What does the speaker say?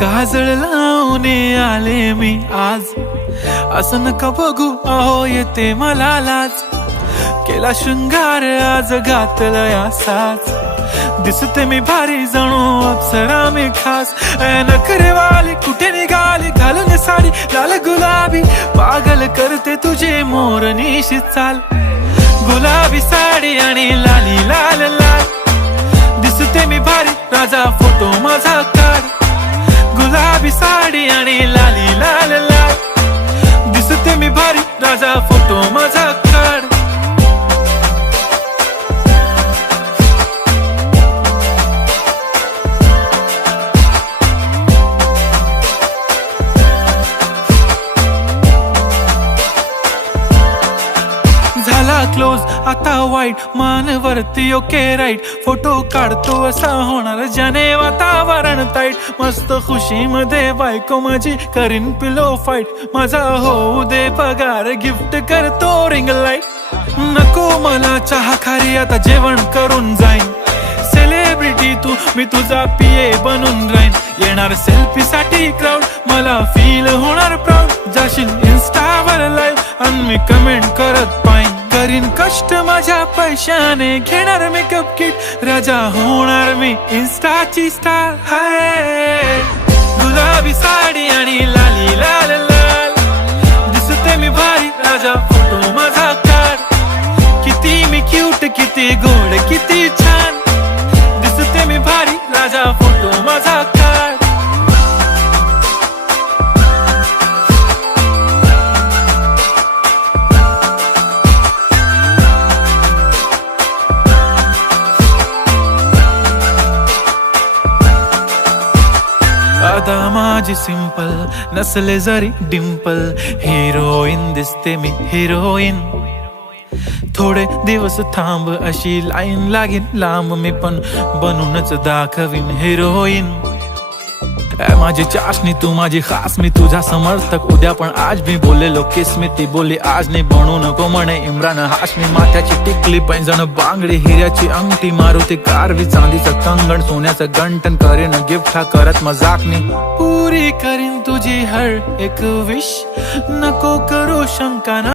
काजळ लावून आले मी आज, असं नका बघू अहो येते मला लाज. केला शृंगार आज घातला असाच, दिसते मी भारी जणू अप्सरा मी खास. नखरेवाली कुठे निघाली घालून साडी लाल गुलाबी, पागल करते तुझे मोरनीशी चाल. गुलाबी साडी आणि लाली लाल लाल, दिसते मी भारी राजा फोटो माझा काढ. गुलाबी साडी आणि लाली लाल लाल, दिसते मी भारी राजा फोटो माझा काढ. झाला क्लोज आता वाईट, मानवरती ओके राईट. फोटो काढतो असा होणार ज्याने वातावरण ताईट. मस्त खुशी मध्ये बायको माझी करीन पिलो फाईट. माझा होऊ दे पगार गिफ्ट करतो रिंग लाईट. नको मला चहा खारी आता जेवण करून जाईन. सेलिब्रिटी तू मी तुझा पिये बनून राहीन. येणार सेल्फी साठी क्राऊड मला फील होणार प्राऊड. जाशील इन्स्टावर लाईव्ह आणि मी कमेंट करत पाईन. करीन कष्ट माझ्या पैशाने घेणार मेकअप किट. राजा होणार मी इन्स्टाची स्टार. हाय गुलाबी साडी आणि लाली लाल लाल, दिसते मी भारी राजा फोटो माझा काढ. किती मी क्यूट किती गोड किती छान, दिसते मी भारी राजा फोटो माझा काढ. आता माझी सिंपल नसले जरी डिंपल, हिरोईन दिसते मी हिरोईन. थोडे दिवस थांब अशी लाईन लागेल लांब, मी पण बनूनच दाखवीन हिरोईन. माझी चाशनी तू माझी खास, मी तुझा समर्थक उद्या पण आज. मी बोललेलो किस मी ती बोली आज नाही. बनू नको म्हणे इम्रान हाशमी. माथ्याची टिकली पैंजण बांगडी, हिऱ्याची अंगठी, मारुती कारवी, चांदीचं कंगण, सोन्याचं गंटन. करीन गिफ्ट हा करत मजाकनी. पुरी करीन तुझी हर एक विश, नको करू शंका ना.